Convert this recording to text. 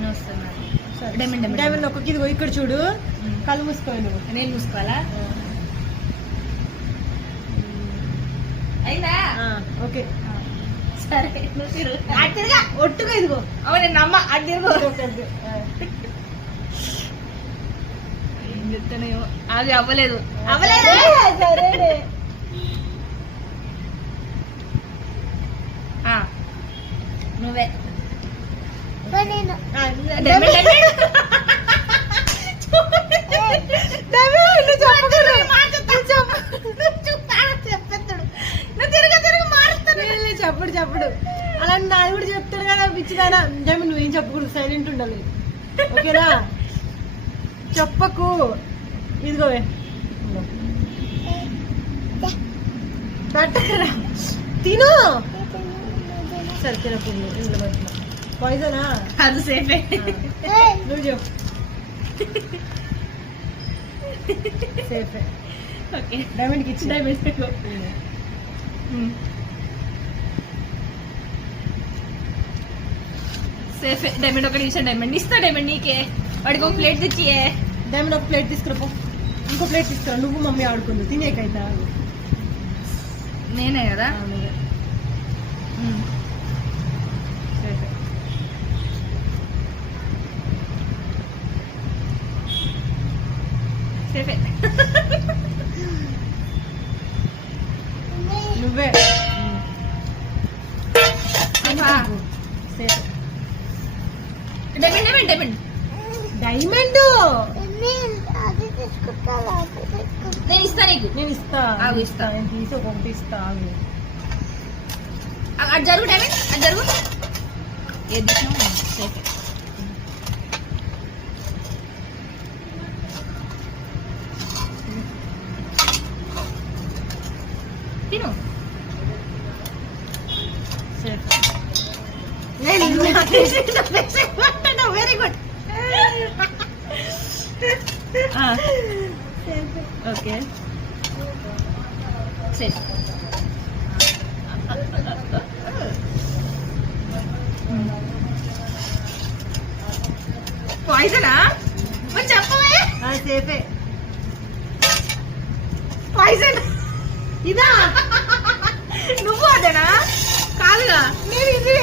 బాగానే వస్తున్నారు. డైమండ్ ఒక్కొక్క ఇదిగో ఇక్కడ చూడు, కళ్ళు మూసుకోవాలి నువ్వు. నేను మూసుకోవాలా? అయిందా? ఓకే సరే నువ్వు తిరుగు. అటు తిరగా, ఒట్టుగా ఇదిగో. అవును నేను నమ్మ అటు తిరుగు. ఏం చెప్తానో అది అవ్వలేదు. సరే నువ్వే చెప్పడు చెప్పడు అలా నాది కూడా చెప్తాడు కదా పిచ్చిదానా. జమి నువ్వేం చెప్పకూడదు, సైలెంట్ ఉండాలి ఓకేనా? చెప్పకు. ఇదిగోవే పెట్టరా, తిను. సరే తినకూడదు, ఇంట్లో పెట్టిన పాయిజనా? అది సేఫే. నువ్వు చెప్పు. సేఫే. ఓకే డైమండ్కి ఇచ్చి. Diamond safe. డైమండ్ ఒకటి ఇచ్చా. డైమండ్ ఇస్తా. డైమండ్ నీకే. వాడికి ఒక ప్లేట్ తెచ్చియే. డైమండ్ ఒక ప్లేట్ తీసుకురాపో. ఇంకో ప్లేట్ తీసుకురా. నువ్వు మమ్మీ ఆడుకుంది తినేకైతా. నేనే కదా. సేఫే. నువ్వే డైమండ్ డైమండ్ డైమండ్ డైమండ్ నేను ఇస్తా నీకు. నేను ఇస్తా. ఆగు, ఇస్తా. నేను తీసి ఒకటి ఇస్తా. అటు జరుగు. డైమండ్ అటు జరుగు. ఏది తీసినా సేఫే. తిను. Very good. Okay safe. పాయిజనా? మరి చెప్పవే. సేఫే. పాయిజన్ ఇదా? నువ్వు అదేనా? కాదుగా. నేను ఇది